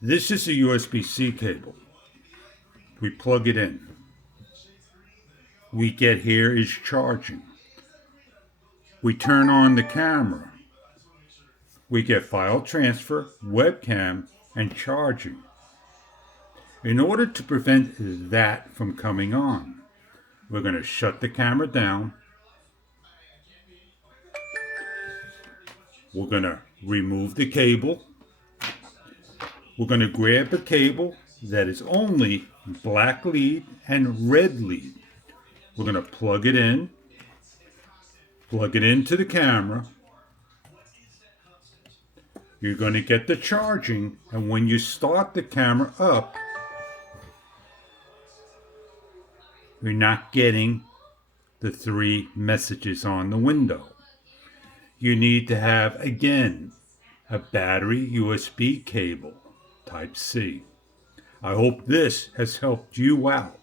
This is a USB-C cable. We plug it in. We get here is charging. We turn on the camera. We get file transfer, webcam, and charging. In order to prevent that from coming on, we're going to shut the camera down. We're going to remove the cable. We're going to grab a cable that is only black lead and red lead. We're going to plug it into the camera. You're going to get the charging, and when you start the camera up, you're not getting the 3 messages on the window. You need to have, again, a battery USB cable, Type C. I hope this has helped you out.